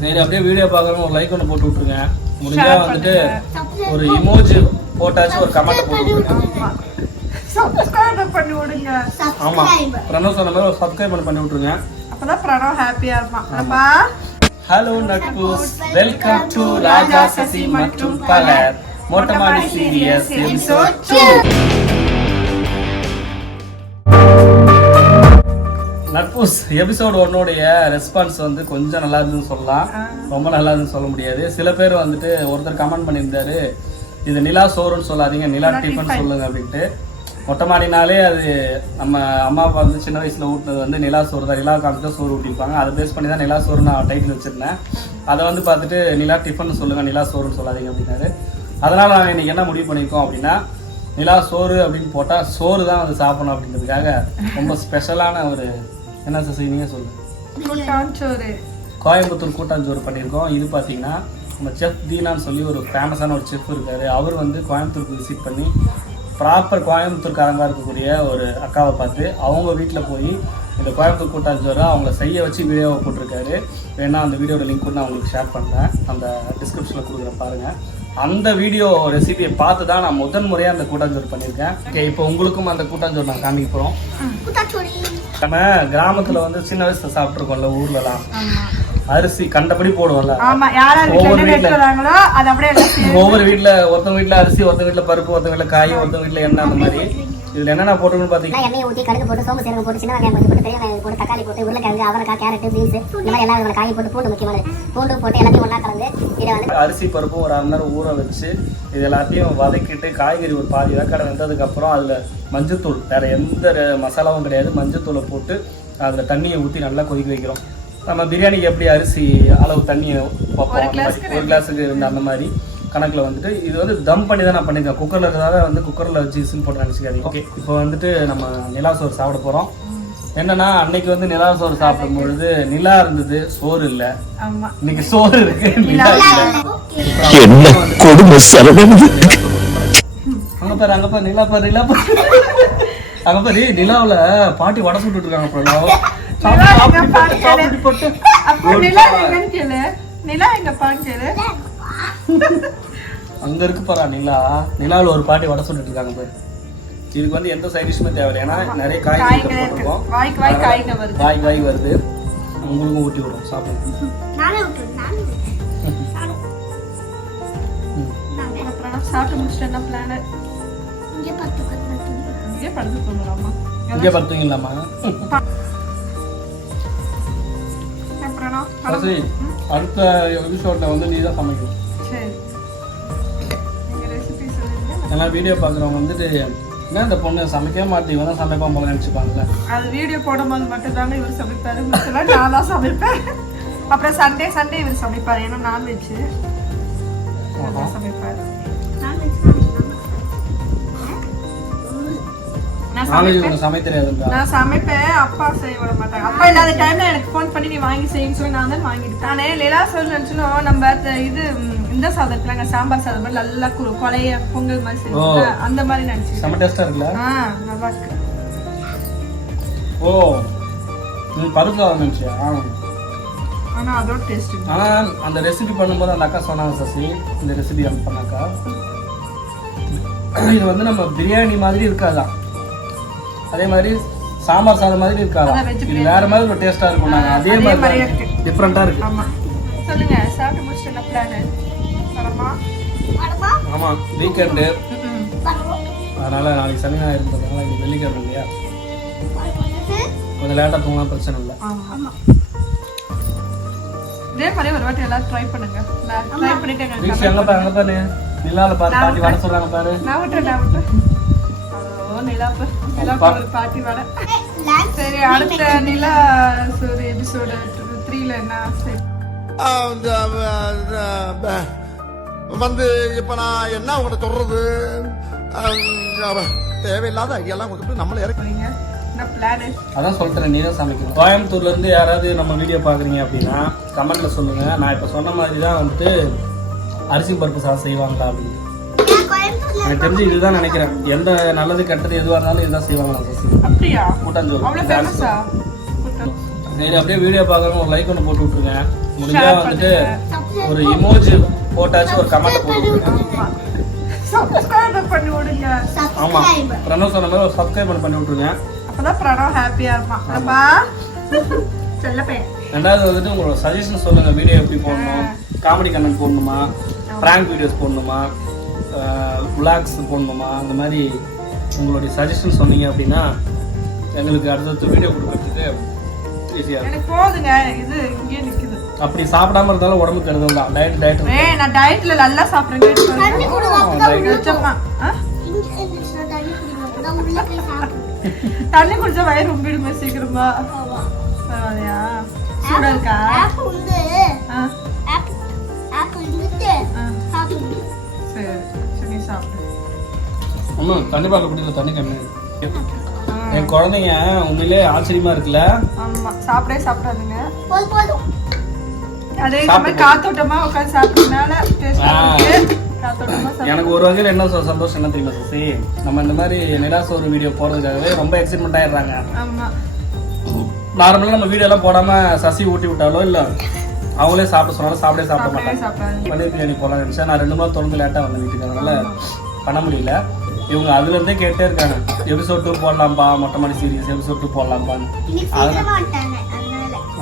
சரி அப்படியே வீடியோ பார்க்குறவங்க ஒரு லைக் ஒன்று போட்டு விட்ருங்க. முடிஞ்சா வந்துட்டு ஒரு இமோஜி போட்டாச்சு ஒரு கமெண்ட் போட்டு விட்ருங்க. சப்ஸ்கிரைப் பண்ணி விடுங்க. ஆமா பிரணவ் சொன்ன மாதிரி ஒரு சப்ஸ்கிரைப் பண்ணி விட்ருங்க. அப்பதான் பிரணவ் ஹாப்பியா இருப்பான். ஹலோ நட்பூஸ், வெல்கம் டு ராஜா சசி மற்றும் பலர் மொட்டமாடி சீரியஸ் எபிசோட் 2. நட்பூஸ் எபிசோட் 1 ரெஸ்பான்ஸ் வந்து கொஞ்சம் நல்லா இருந்துன்னு சொல்லலாம், ரொம்ப நல்லா இருந்துன்னு சொல்ல முடியாது. சில பேர் வந்துட்டு ஒருத்தர் கமெண்ட் பண்ணியிருந்தாரு, இது நிலா சோறுன்னு சொல்லாதீங்க நிலா டிஃபன் சொல்லுங்க அப்படின்ட்டு. மொட்டை மாடினாலே அது நம்ம அம்மா அப்பா வந்து சின்ன வயசுல ஊட்டினது வந்து நிலா சோறு தான், நிலா காமிச்சு தான் சோறு ஊட்டிப்பாங்க. அதை பேஸ் பண்ணி தான் நிலா சோறு நான் டைட்டில் வச்சிருந்தேன். அதை வந்து பார்த்துட்டு நிலா டிஃபன் சொல்லுங்க நிலா சோறுன்னு சொல்லாதீங்க அப்படின்னாரு. அதனால நாங்கள் இன்னைக்கு என்ன முடிவு பண்ணியிருக்கோம் அப்படின்னா, நிலா சோறு அப்படின்னு போட்டால் சோறு தான் வந்து சாப்பிடணும் அப்படின்றதுக்காக ரொம்ப ஸ்பெஷலான ஒரு என்ன செய்வீங்க சொல்லுங்க, கோயம்புத்தூர் கூட்டாஞ்சோறு பண்ணியிருக்கோம். இது பார்த்தீங்கன்னா நம்ம செஃப் தீனான்னு சொல்லி ஒரு ஃபேமஸான ஒரு செஃப் இருக்காரு. அவர் வந்து கோயம்புத்தூருக்கு விசிட் பண்ணி ப்ராப்பர் கோயம்புத்தூர்காரங்களாக இருக்கக்கூடிய ஒரு அக்காவை பார்த்து அவங்க வீட்டில் போய் இந்த கோயம்புத்தூர் கூட்டாஞ்சோரை அவங்க செய்ய வச்சு வீடியோவை போட்டிருக்காரு. வேணா அந்த வீடியோட லிங்க் கூட நான் உங்களுக்கு ஷேர் பண்ணுறேன், அந்த டிஸ்கிரிப்ஷனில் கொடுக்குறேன் பாருங்கள். அந்த வீடியோ ரெசிபியை பார்த்து தான் நான் முதன் முறையாக அந்த கூட்டாஞ்சோறு பண்ணியிருக்கேன். ஓகே, இப்போ உங்களுக்கும் அந்த கூட்டாஞ்சோறு நான் காமிக்க போகிறோம். நம்ம கிராமத்தில் வந்து சின்ன வயசுல சாப்பிட்ருக்கோம்ல, ஊர்லலாம் அரிசி கண்டபடி போடுவோம்ல, ஒவ்வொரு வீட்டில் ஒருத்தவங்க வீட்டில் அரிசி, ஒருத்தவங்க வீட்டில் பருப்பு, ஒருத்தவங்க வீட்டில் காய், ஒருத்தவங்க வீட்டில் எண்ணெய், அந்த மாதிரி. இதுல என்னென்ன போட்டுருக்குன்னு பார்த்தீங்கன்னா எண்ணெய் ஊற்றி கடுகு போட்டு சோம்பு சீரகம் போட்டு சின்ன வெங்காயம் போட்டு பெரிய வெங்காயம் போட்டு தக்காளி போட்டு உருளைக்கிழங்கு அவரைக்காய் கேரட் பீன்ஸ் இந்த மாதிரி எல்லா விதமான காய் போட்டு பூண்டு முக்கியமானது பூண்டு போட்டு எல்லாத்தையும் ஒன்றா கலந்து இதை வந்து அரிசி பருப்பும் ஒரு 1/2 நேரம் ஊற வச்சு இது எல்லாத்தையும் வதக்கிட்டு காய்கறி ஒரு பாதி வேக்காடை வெந்ததுக்கப்புறம் அதில் மஞ்சத்தூள், வேற எந்த மசாலாவும் கிடையாது, மஞ்சத்தூளை போட்டு அதில் தண்ணியை ஊற்றி நல்லா கொதிக்க வைக்கிறோம். நம்ம பிரியாணிக்கு எப்படி அரிசி அளவு தண்ணியை வைப்போம், ஒரு கிளாஸுக்கு இருந்த அந்த மாதிரி கணக்கில் வந்துட்டு இது வந்து தம் பண்ணி தான் நான் பண்ணியிருக்கேன். குக்கரில் இருக்கிறதால வந்து குக்கரில் வச்சு விசில் போட்டு நினச்சிக்காதீங்க. ஓகே, இப்போ வந்துட்டு நம்ம நிலா சோறு சாப்பிட போகிறோம். என்னன்னா அன்னைக்கு வந்து நிலா சோறு சாப்பிடும் பொழுது நிலா இருந்தது, சோறு இல்லை. இன்னைக்கு சோறு இருக்கு, நிலா இல்லை. அங்க பாரு அங்க பாரு நிலா பாரு நிலா பாரு அங்க பாரு நிலாவுல பாட்டி வடை சுட்டு இருக்காங்க. அங்க இருக்கு பாரா நிலா, நிலாவில் ஒரு பாட்டி வடை சுட்டு இருக்காங்க பாரு. இதுக்கு வந்து எந்த சைட் டிஷ்மே தேவையில்லை, ஏன்னா நிறைய காய்கறி போட்டிருக்கோம். காய் வருது, உங்களுக்கும் ஊட்டி விடும் சாப்பிடுங்க. இங்கே படுத்துங்களாமா? அடுத்த எபிசோட்ல வந்து நீ தான் சமைக்கணும். எல்லாம் வீடியோ பார்க்குறவங்க வந்துட்டு என்ன இந்த பொண்ணு சமைக்கவே மாட்டேங்க தான் சமைப்பான் போல நினச்சிப்பாங்கல்ல. அது வீடியோ போடும்போது மட்டும் தாங்க இவர் சமைப்பாரு, நான் தான் சமைப்பேன். அப்புறம் சண்டே இவர் சமைப்பாரு, ஏன்னா நான்வெஜ் சமைப்பாரு. நான் சமைப்பேன், அப்பா செய்ய விட மாட்டாங்க. அப்பா இல்லாத டைம்ல எனக்கு ஃபோன் பண்ணி நீ வாங்கி செய்யுன்னு சொல்லி நான் தான் வாங்கிட்டு. நானே லீலா சொல்லி நினைச்சோம் நம்ம இது இந்த சாதத்துல சாம்பார் சாதம் மாதிரி நல்லா கொலைய பொங்கல் மாதிரி செய்வாங்க, அந்த மாதிரி நினைச்சேன். செம டேஸ்டா இருக்குல்ல? நல்லா இருக்கு. ஓ நீ பருப்பு சாதம் நினைச்சியா? ஆனா அதோட டேஸ்ட். ஆனா அந்த ரெசிபி பண்ணும்போது அந்த அக்கா சொன்னாங்க, சசி இந்த ரெசிபி நம்ம பண்ணாக்கா இது வந்து நம்ம பிரியாணி மாதிரி இருக்காதான், அதே மாதிரி சாம்பார் சாதம் மாதிரி இருக்காது, இது வேற மாதிரி ஒரு டேஸ்டா இருக்கும். நாங்க அதே மாதிரி டிஃபரெண்டா இருக்கு. ஆமா சொல்லுங்க, சாப்பிட்டு முடிச்சிட்டு என்ன பிளான்? ஆமா வீக்கெண்டு, அதனால நாளைக்கு சனி ஞாயிறு இருந்ததுனால இது வெள்ளிக்கிழமை இல்லையா, கொஞ்சம் லேட்டா தூங்கினா பிரச்சனை இல்லை. இதே மாதிரி ஒரு வாட்டி எல்லாரும் ட்ரை பண்ணுங்க. ட்ரை பண்ணிட்டு எங்க பாரு நிலால பாரு பாட்டி வடை சொல்றாங்க பாரு. நான் விட்டு பாட்டி வடை. சரி, அடுத்த நிலா சோறு எபிசோடு 3ல என்ன வந்து இப்ப நான் என்ன உங்கள்கிட்ட சொல்றது, தேவையில்லாத ஐடியாலாம் கொடுத்துட்டு நம்மள இறக்குறீங்க. அதான் சொல்றேன், நீ தான் சமைக்கணும். கோயம்புத்தூர்ல இருந்து யாராவது நம்ம வீடியோ பாக்குறீங்க அப்படின்னா கமெண்ட்ல சொல்லுங்க. நான் இப்ப சொன்ன மாதிரி தான் வந்துட்டு அரிசி பருப்பு சாதம் செய்வாங்களா அப்படின்னு எனக்கு தெரிஞ்சு இதுதான் நினைக்கிறேன். எந்த நல்லது கெட்டது எதுவாக இருந்தாலும் இதுதான் செய்வாங்களா கூட்டாஞ்சோறு. சரி அப்படியே வீடியோ பார்க்குறவங்க ஒரு லைக் ஒன்று போட்டு விட்டுருங்க. முடிஞ்சா வந்துட்டு ஒரு இமோஜி போட்டாச்சும் ஒரு கமெண்ட் போடுங்க. சப்ஸ்கிரைப் பண்ணி விடுங்க. ஆமா பிரணவ் சொன்ன மாதிரி ஒரு சப்ஸ்கிரைப் பண்ணி விட்டுருங்க. அப்பதான் பிரணவ் ஹாப்பியா இருப்பான். அப்பா செல்ல பையன். ரெண்டாவது வந்துட்டு உங்களோட சஜஷன் சொல்லுங்க. வீடியோ எப்படி போடணும், காமெடி கண்டென்ட் போடணுமா, பிராங்க் வீடியோஸ் போடணுமா, விளாக்ஸ் போடணுமா, அந்த மாதிரி உங்களுடைய சஜஷன் சொன்னீங்க அப்படின்னா எங்களுக்கு அடுத்தடுத்த வீடியோ கொடுக்கறதுக்கு ஈஸியாக இருக்கும். எனக்கு போதுங்க, இது இங்கே நிக்குது. அப்படி சாப்பிடாம இருந்தாலும் உடம்பு கெடுதல் தான். டயட் நான் டயட்ல நல்லா சாப்பிடுறேன். தண்ணி குடிச்சா வயிறு ரொம்பிடுமே சீக்கிரமா. பரவாயில்லையா? சூடா இருக்கா? சரி சரி சாப்பிடு. தண்ணி பாட்டில் குடிக்கல, தண்ணி கம்மி. என் குழந்தைங்க உண்மையிலே ஆச்சரியமா இருக்குல்ல. ஆமா சாப்பிடவே சாப்பிடாதுங்க. அதே மாதிரி காத்தோட்டமா உட்காந்து சாப்பிட்டனால எனக்கு ஒரு வகையில் என்ன சந்தோஷம் என்ன தெரியுமா சசி, நம்ம இந்த மாதிரி நிலாசோறு வீடியோ போடுறதுக்காகவே ரொம்ப எக்ஸைட்மெண்ட் ஆயிடுறாங்க. நார்மலாக நம்ம வீடியோ எல்லாம் போடாம சசி ஊட்டி விட்டாலோ இல்ல அவங்களே சாப்பிட சொன்னாலும் சாப்பிட மாட்டாங்க. பன்னீர் பிரியாணி போடலாம் நினைச்சா நான் 2 நாள் தொடர்ந்து லேட்டா வந்தேன் வீட்டுக்கு, அதனால பண்ண முடியல. இவங்க அதுல இருந்தே கேட்டே இருக்காங்க எபிசோட் 2 போடலாம்பா, மொட்டை மாடி சீரிஸ் எபிசோட் 2 போடலாம்பான்னு.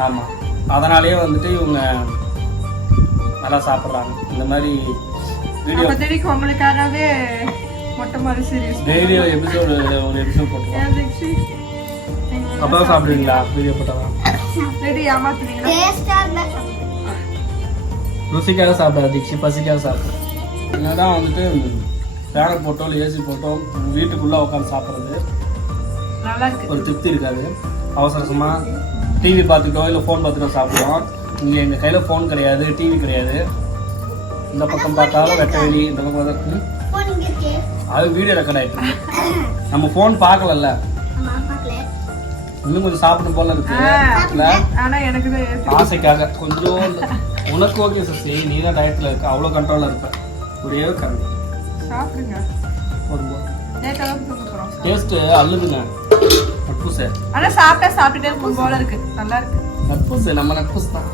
ஆமா அதனாலேயே வந்துட்டு இவங்க நல்லா சாப்பிட்றாங்க. இந்த மாதிரி வீடியோ உங்களுக்காகவே மொட்டை மாடி சீரிஸ் டெய்லி ஒரு எபிசோட் போட்டுருவாங்க. அப்பதான் சாப்பிடுவீங்களா வீடியோ போட்டாதான்? ருசிக்காக சாப்பிடாது தீக்ஷி, பசிக்காக சாப்பிடு. என்னதான் வந்துட்டு ஃபேனை போட்டோ இல்லை ஏசி போட்டோ வீட்டுக்குள்ளே உட்காந்து சாப்பிட்றது ஒரு திருப்தி இருக்காது. அவசரமா டிவி பார்த்துட்டோ இல்லை ஃபோன் பார்த்துட்டோ சாப்பிடுவோம். இங்கே எங்கள் கையில் ஃபோன் கிடையாது, டிவி கிடையாது. இந்த பக்கம் பார்த்தாலும் வெட்ட வெளி, இந்த பக்கம் பார்த்தா அது வீடியோ ரெக்கார்ட் ஆகிட்டு இருக்கு. நம்ம ஃபோன் பார்க்கலல்ல, இன்னும் கொஞ்சம் சாப்பிடும் போல இருக்கு. ஆசைக்காக கொஞ்சம் உனக்கு ஓகே சசி, நீ தான் டயட்ல இருக்க, அவ்வளோ கண்ட்ரோலில் இருப்ப. ஒரே கண் டேஸ்ட் அள்ளுதுங்க. நட்பூசு ஆனா சாப்பிட்டா சாப்பிட்டுட்டே இருக்கும் போல இருக்கு. நல்லா இருக்கு. நட்பூசு நம்ம நட்பூசு தான்.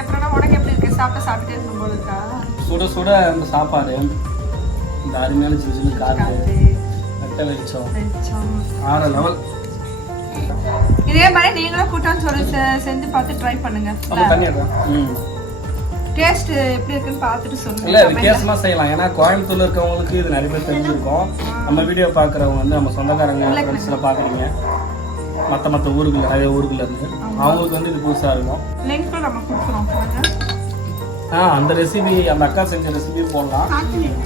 அப்புறம் உனக்கு எப்படி இருக்கு? சாப்பிட்டா சாப்பிட்டுட்டே இருக்கும் போல இருக்கா? சுட சுட அந்த சாப்பாடு, இந்த அருமையான சின்ன காற்று, வெட்ட வெளிச்சம், ஆற லெவல். இதே மாதிரி நீங்களும் கூட்டம் சொல்லி செஞ்சு பார்த்து ட்ரை பண்ணுங்க. டேஸ்ட் எப்படி இருக்குன்னு பார்த்துட்டு சொல்லுங்க. இல்ல வித்தியாசமா செய்யலாம். ஏன்னா கோயம்புத்தூர்ல இருக்கவங்களுக்கு இது நிறைய பேர் தெரிஞ்சிருக்கும். நம்ம வீடியோ பாக்குறவங்க வந்து நம்ம சொந்தக்காரங்க ஃப்ரெண்ட்ஸ்ல பாக்குறீங்க மத்த ஊருக்குள்ள நிறைய ஊருக்குள்ள இருந்து, அவங்களுக்கு வந்து இது புதுசா இருக்கும். லிங்க் நம்ம கொடுக்குறோம். அந்த ரெசிபி அந்த அக்கா செஞ்ச ரெசிபி போடலாம்.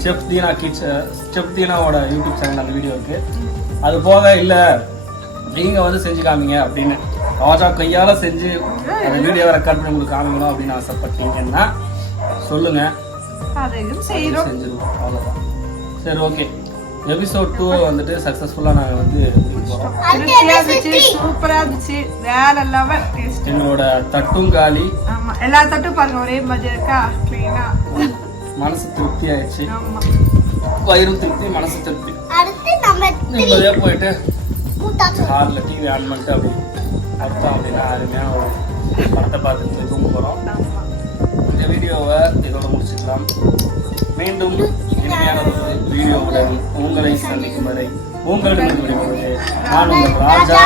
செஃப் தீனாவோட யூடியூப் சேனல் அந்த வீடியோ இருக்கு. அது போக இல்ல நீங்க வந்து செஞ்சு காமிங்க அப்படின்னு ராஜா கையால செஞ்சு அந்த வீடியோவை ரெக்கார்ட் பண்ணி உங்களுக்கு காமிக்கணும் அப்படின்னு ஆசைப்பட்டீங்கன்னா சொல்லுங்க, செஞ்சிருவோம். அவ்வளோதான். சரி ஓகே, எபிசோட் 2 வந்துட்டு சக்சஸ்ஃபுல்லா நாங்க வந்து சூப்பரா இருந்துச்சு. வேற லெவல் டேஸ்ட். எங்களோட தட்டும் காலி. ஆமா எல்லா தட்டும் பாருங்க ஒரே மாதிரி இருக்கா, க்ளீனா. மனசு திருப்தி ஆயிடுச்சு. ஆமா வயிறு திருப்தி, மனசு திருப்தி. அடுத்து நம்ம நிம்மதியா போயிட்டு ஹார்ல டிவி ஆன் பண்ணிட்டு அப்படி அர்த்தம் அப்படின்னா அருமையான ஒரு படத்தை பார்த்துட்டு தூங்க போறோம். இந்த வீடியோவை இதோட முடிச்சுக்கலாம். மீண்டும் இனிமையான வீடியோவுடன் உங்களை சந்திக்கும் வரை உங்களிடம் விடைபெறுவது நான் உங்கள் ராஜா.